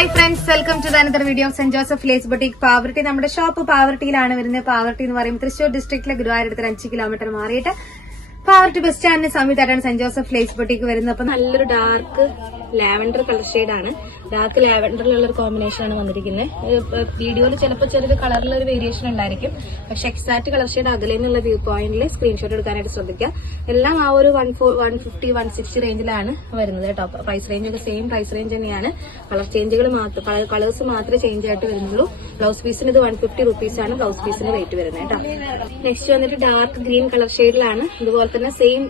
Hi friends, welcome to another video of Saint Joseph lace boutique Pavaratty. നമ്മുടെ shop പാവർട്ടിയിലാണ് വരുന്നത്. പാവർട്ടി എന്ന് പറയുമ്പോൾ തൃശ്ശൂർ ഡിസ്ട്രിക്റ്റിലെ ഗുരുവായൂരത്തിൽ 5 കിലോമീറ്റർ മാറിയിട്ട് പാവർട്ടി ബസ് സ്റ്റാൻഡിന് സമീപത്തായിട്ടാണ് സെന്റ് ജോസഫ് ലേസ് ബൊട്ടീക് വരുന്നത്. അപ്പൊ നല്ലൊരു ഡാർക്ക് ലാവൻഡർ കളർ ഷെയ്ഡാണ്. ഡാർക്ക് ലാവൻഡറിലുള്ള ഒരു കോമ്പിനേഷൻ ആണ് വന്നിരിക്കുന്നത്. വീഡിയോയിൽ ചിലപ്പോൾ ചെറിയൊരു കളറിൽ ഒരു വേരിയേഷൻ ഉണ്ടായിരിക്കും, പക്ഷെ എക്സാക്ട് കളർ ഷെയ്ഡ് അകലെ നിന്നുള്ള വ്യൂ പോയിന്റിൽ സ്ക്രീൻഷോട്ട് എടുക്കാനായിട്ട് ശ്രദ്ധിക്കുക. എല്ലാം ആ ഒരു 150, 160 റേഞ്ചിലാണ് വരുന്നത് കേട്ടോ. പ്രൈസ് റേഞ്ച് ഒക്കെ സെയിം പ്രൈസ് റേഞ്ച് തന്നെയാണ്. കളർ ചേഞ്ചുകൾ മാത്രം, കളേഴ്സ് മാത്രമേ ചേഞ്ച് ആയിട്ട് വരുന്നുള്ളൂ. ബ്ലൗസ് പീസിന് ഇത് 150 റുപ്പീസാണ് ബ്ലൗസ് പീസിന് റേറ്റ് വരുന്നത് കേട്ടോ. നെക്സ്റ്റ് വന്നിട്ട് ഡാർക്ക് ഗ്രീൻ കളർ ഷെയ്ഡിലാണ്. ഇതുപോലെ തന്നെ സെയിം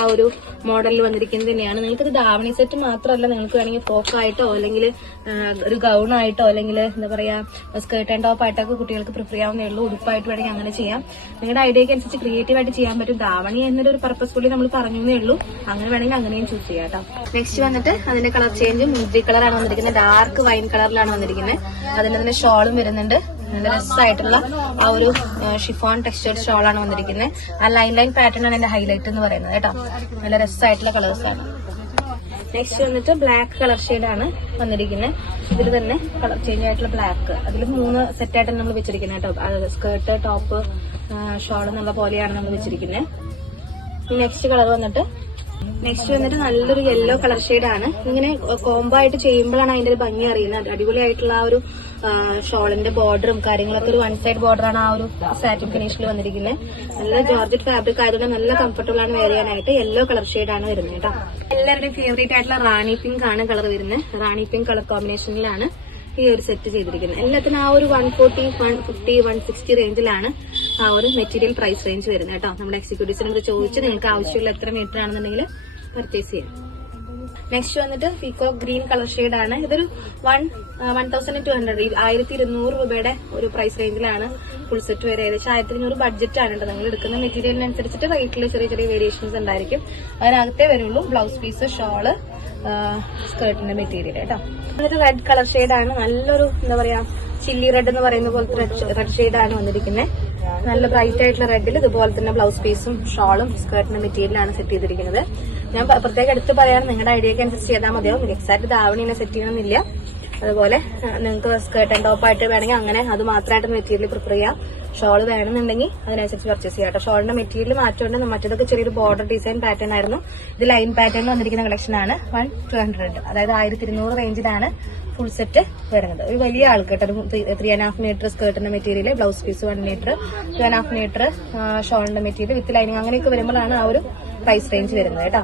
ആ ഒരു മോഡലിൽ വന്നിരിക്കുന്നത് തന്നെയാണ്. നിങ്ങൾക്ക് ഇത് ദാവണി സെറ്റ് മാത്രമല്ല, നിങ്ങൾക്ക് വേണമെങ്കിൽ ഫ്രോക്കായിട്ടോ അല്ലെങ്കിൽ ഒരു ഗൗൺ ആയിട്ടോ അല്ലെങ്കിൽ എന്താ പറയാ സ്കേർട്ട് ആൻഡ് ടോപ്പ് ആയിട്ടൊക്കെ കുട്ടികൾക്ക് പ്രിഫർ ചെയ്യാവുന്നേ ഉള്ളൂ. ഉടുപ്പായിട്ട് വേണമെങ്കിൽ അങ്ങനെ ചെയ്യാം. നിങ്ങളുടെ ഐഡിയക്ക് അനുസരിച്ച് ക്രിയേറ്റീവ് ആയിട്ട് ചെയ്യാൻ പറ്റും. ദാവണി എന്നൊരു പർപ്പസ് കൂടി നമ്മൾ പറഞ്ഞേ ഉള്ളൂ. അങ്ങനെ വേണമെങ്കിൽ അങ്ങനെയും ചൂസ് ചെയ്യാം കേട്ടോ. നെക്സ്റ്റ് വന്നിട്ട് അതിന്റെ കളർ ചേഞ്ച് മുന്തിരി കളറാണ് വന്നിരിക്കുന്നത്. ഡാർക്ക് വൈൻ കളറിലാണ് വന്നിരിക്കുന്നത്. അതിന്റെ തന്നെ ഷോളും വരുന്നുണ്ട്. നല്ല രസമായിട്ടുള്ള ആ ഒരു ഷിഫോൺ ടെക്സ്ചേർഡ് ഷോളാണ് വന്നിരിക്കുന്നത്. ആ ലൈൻ പാറ്റേൺ ആണ് എന്റെ ഹൈലൈറ്റ് എന്ന് പറയുന്നത് കേട്ടോ. നല്ല രസമായിട്ടുള്ള കളേഴ്സാണ്. നെക്സ്റ്റ് വന്നിട്ട് ബ്ലാക്ക് കളർ ഷെയ്ഡാണ് വന്നിരിക്കുന്നത്. ഇതിൽ തന്നെ കളർ ചേഞ്ച് ആയിട്ടുള്ള ബ്ലാക്ക്, അതിൽ 3 സെറ്റായിട്ടാണ് നമ്മൾ വെച്ചിരിക്കുന്നത് കേട്ടോ. സ്കേർട്ട്, ടോപ്പ്, ഷോൾ എന്നുള്ള പോലെയാണ് നമ്മൾ വെച്ചിരിക്കുന്നത്. നെക്സ്റ്റ് നല്ലൊരു യെല്ലോ കളർ ഷെയ്ഡാണ്. ഇങ്ങനെ കോംബോ ആയിട്ട് ചെയ്യുമ്പോഴാണ് അതിന്റെ ഒരു ഭംഗി അറിയുന്നത്. അടിപൊളിയായിട്ടുള്ള ആ ഒരു ഷോളിന്റെ ബോർഡറും കാര്യങ്ങളൊക്കെ ഒരു 1 സൈഡ് ബോർഡറാണ് ആ ഒരു സാറ്റിൻ ഫിനിഷിൽ വന്നിരിക്കുന്നത്. നല്ല ജോർജറ്റ് ഫാബ്രിക് ആയതുകൊണ്ട് നല്ല കംഫർട്ടബിൾ ആണ് വെയർ ചെയ്യാനായിട്ട്. യെല്ലോ കളർ ഷെയ്ഡാണ് വരുന്നത് കേട്ടോ. എല്ലാവരുടെയും ഫേവറേറ്റ് ആയിട്ടുള്ള റാണി പിങ്ക് ആണ് കളർ വരുന്നത്. റാണി പിങ്ക് കളർ കോമ്പിനേഷനിലാണ് ഈ ഒരു സെറ്റ് ചെയ്തിരിക്കുന്നത്. എല്ലാത്തിനും ആ ഒരു 140, 150, 160 റേഞ്ചിലാണ് ആ ഒരു മെറ്റീരിയൽ പ്രൈസ് റേഞ്ച് വരുന്നത് കേട്ടോ. നമ്മുടെ എക്സിക്യൂട്ടീവ്സിനോട് ചോദിച്ച് നിങ്ങൾക്ക് ആവശ്യമുള്ള എത്ര മീറ്റർ ആണെന്നുണ്ടെങ്കിൽ പർച്ചേസ് ചെയ്യാം. നെക്സ്റ്റ് വന്നിട്ട് പീകോക്ക് ഗ്രീൻ കളർ ഷെയ്ഡാണ്. ഇതൊരു 1200, 1200 രൂപയുടെ ഒരു പ്രൈസ് റേഞ്ചിലാണ് ഫുൾ സെറ്റ് വരെ. ഏകദേശം 1200 ബഡ്ജറ്റ് ആണ് കേട്ടോ. നിങ്ങൾ എടുക്കുന്ന മെറ്റീരിയലിനനുസരിച്ചിട്ട് റേറ്റിൽ ചെറിയ ചെറിയ വേരിയേഷൻസ് ഉണ്ടായിരിക്കും. അതിനകത്തേ വരുള്ളൂ. ബ്ലൗസ് പീസ്, ഷോള്, സ്കേർട്ടിന്റെ മെറ്റീരിയൽ കേട്ടോ. എന്നിട്ട് റെഡ് കളർ ഷെയ്ഡാണ്. നല്ലൊരു എന്താ പറയാ ചില്ലി റെഡ് എന്ന് പറയുന്ന പോലത്തെ റെഡ് ഷെയ്ഡാണ് വന്നിരിക്കുന്നത്. നല്ല ബ്രൈറ്റ് ആയിട്ടുള്ള റെഡിൽ ഇതുപോലെ തന്നെ ബ്ലൗസ് പീസും ഷോളും സ്കേർട്ടിന്റെ മെറ്റീരിയലാണ് സെറ്റ് ചെയ്തിരിക്കുന്നത്. ഞാൻ പ്രത്യേകം എടുത്ത് പറയാൻ നിങ്ങളുടെ ഐഡിയക്ക് അനുസരിച്ച് ചെയ്താൽ മതിയാവും. എക്സാക്ട് ദാവണിനെ സെറ്റ് ചെയ്യണമെന്നില്ല. അതുപോലെ നിങ്ങൾക്ക് സ്കേർട്ട് ആൻഡ് ടോപ്പ് ആയിട്ട് വേണമെങ്കിൽ അങ്ങനെ അത് മാത്രമായിട്ട് മെറ്റീരിയൽ പ്രിഫർ ചെയ്യാം. ഷോൾ വേണമെന്നുണ്ടെങ്കിൽ അതിനനുസരിച്ച് പർച്ചേസ് ചെയ്യാം കേട്ടോ. ഷോളിന്റെ മെറ്റീരിയൽ മാറ്റമുണ്ട്. മറ്റേതൊക്കെ ചെറിയൊരു ബോർഡർ ഡിസൈൻ പാറ്റേൺ ആയിരുന്നു. ഇത് ലൈൻ പാറ്റേണിൽ വന്നിരിക്കുന്ന കളക്ഷൻ ആണ്. 1200, അതായത് 1200 റേഞ്ചിലാണ് ഫുൾ സെറ്റ് വരുന്നത്. ഒരു വലിയ ആൾക്ക് കേട്ടോ. 3.5 മീറ്റർ സ്കേർട്ടിന്റെ material, blouse piece 1 metre, 2.5 metre ഷോളിന്റെ മെറ്റീരിയൽ വിത്ത് ലൈനിങ്, അങ്ങനെയൊക്കെ വരുമ്പോഴാണ് ആ ഒരു പ്രൈസ് റേഞ്ച് വരുന്നത് കേട്ടോ.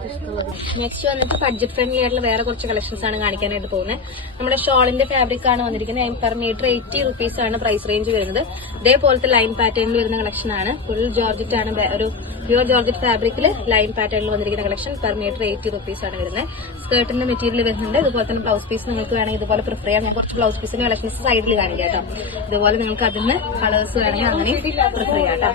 നെക്സ്റ്റ് വന്നിട്ട് ബഡ്ജറ്റ് ഫ്രണ്ട്ലി ആയിട്ടുള്ള വേറെ കുറച്ച് കളക്ഷൻസ് ആണ് കാണിക്കാനായിട്ട് പോകുന്നത്. നമ്മുടെ ഷോളിന്റെ ഫാബ്രിക് ആണ് വന്നിരിക്കുന്നത്. പെർ മീറ്റർ 80 റുപ്പീസ് ആണ് പ്രൈസ് റേഞ്ച് വരുന്നത്. ഇതേപോലത്തെ ലൈൻ പാറ്റേണിൽ വരുന്ന കളക്ഷൻ ആണ്. ഫുൾ ജോർജറ്റ് ആണ്. ഒരു പ്യൂർ ജോർജറ്റ് ഫാബ്രിക്കിൽ ലൈൻ പാറ്റേണിൽ വന്നിരിക്കുന്ന കളക്ഷൻ. പെർ മീറ്റർ 80 റുപ്പീസ് ആണ് വരുന്നത്. സ്കേർട്ടിന്റെ മെറ്റീരിയൽ വരുന്നുണ്ട്. ഇതുപോലെ തന്നെ ബ്ലൗസ് പീസ് നിങ്ങൾക്ക് വേണമെങ്കിൽ ഇതുപോലെ പ്രിഫർ ചെയ്യാം. ഞാൻ കുറച്ച് ബ്ലൗസ് പീസിന്റെ കളക്ഷൻസ് സൈഡിൽ കാണിക്കാം കേട്ടോ. ഇതുപോലെ നിങ്ങൾക്ക് അതിന് കളേഴ്സ് വേണമെങ്കിൽ അങ്ങനെ പ്രിഫർ ചെയ്യാം കേട്ടോ.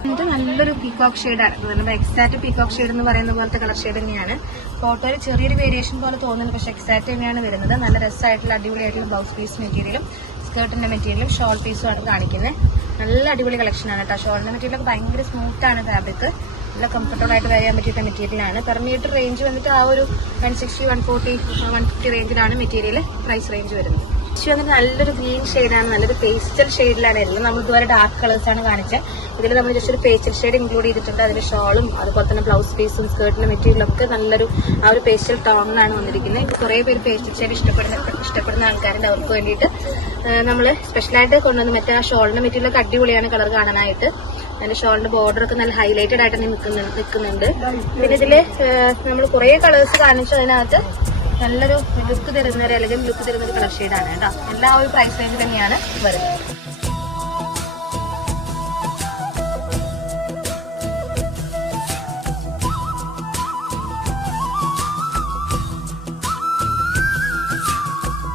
എന്നിട്ട് നല്ലൊരു പീകോക്ക് ഷെയ്ഡാണ്. നമ്മുടെ എക്സാക്ട് പീകോക്ക് ഷെയ്ഡ് എന്ന് പറയുന്ന പോലത്തെ കളർ ഷെയ്ഡ് തന്നെയാണ്. ഫോട്ടോയിൽ ചെറിയൊരു വേരിയേഷൻ പോലെ തോന്നുന്നു, പക്ഷെ എക്സാക്ട് തന്നെയാണ് വരുന്നത്. നല്ല രസമായിട്ടുള്ള അടിപൊളിയായിട്ടുള്ള ബ്ലൗസ് പീസ് മെറ്റീരിയലും സ്കേർട്ടിന്റെ മെറ്റീരിയലും ഷോൾ പീസും ആണ് കാണിക്കുന്നത്. നല്ല അടിപൊളി കളക്ഷനാണ് കേട്ടോ. ഷോളിന്റെ മെറ്റീരിയലൊക്കെ ഭയങ്കര സ്മൂത്ത് ആണ് ഫാബ്രിക്. നല്ല കംഫർട്ടബിൾ ആയിട്ട് വരാൻ പറ്റിയ മെറ്റീരിയലാണ്. പെർ മീറ്റർ റേഞ്ച് വന്നിട്ട് ആ ഒരു 160, 140, 150 റേഞ്ചിലാണ് മെറ്റീരിയൽ പ്രൈസ് റേഞ്ച് വരുന്നത്. വന്നിട്ട് നല്ലൊരു ഗ്രീൻ ഷെയ്ഡാണ്. നല്ലൊരു പേസ്റ്റൽ ഷെയ്ഡിലാണ് എല്ലാം. നമ്മൾ ഇതുവരെ ഡാർക്ക് കളേഴ്സ് ആണ് കാണിച്ചത്. ഇതിൽ നമ്മൾ ജസ്റ്റ് ഒരു പേസ്റ്റൽ ഷെയ്ഡ് ഇൻക്ലൂഡ് ചെയ്തിട്ടുണ്ട്. അതിന്റെ ഷോളും അതുപോലെ തന്നെ ബ്ലൗസ് പീസും സ്കേർട്ടിന്റെ മെറ്റീരിയലും ഒക്കെ നല്ലൊരു ആ ഒരു പേസ്റ്റൽ ടോണിലാണ് വന്നിരിക്കുന്നത്. ഇത് കുറേ പേര് പേസ്റ്റൽ ഷെയ്ഡ് ഇഷ്ടപ്പെടുന്ന ആൾക്കാരുണ്ട്. അവർക്ക് വേണ്ടിയിട്ട് നമ്മൾ സ്പെഷ്യലായിട്ട് കൊണ്ടുവന്ന് മറ്റേ ആ ഷോളിന്റെ മെറ്റീരിയലൊക്കെ അടിപൊളിയാണ് കളർ കാണാനായിട്ട്. അതിന്റെ ഷോളിന്റെ ബോർഡർ ഒക്കെ നല്ല ഹൈലൈറ്റഡ് ആയിട്ട് നിൽക്കുന്നുണ്ട്. പിന്നെ ഇതില് നമ്മൾ കുറെ കളേഴ്സ് കാണിച്ചു. അതിനകത്ത് നല്ലൊരു ലുക്ക് തരുന്ന ഒരു എലഗന്റ് ലുക്ക് തരുന്ന ഒരു കളർ ഷെയ്ഡാണ് കേട്ടോ. എല്ലാ ഒരു പ്രൈസ് റേഞ്ച് തന്നെയാണ് വരുന്നത്.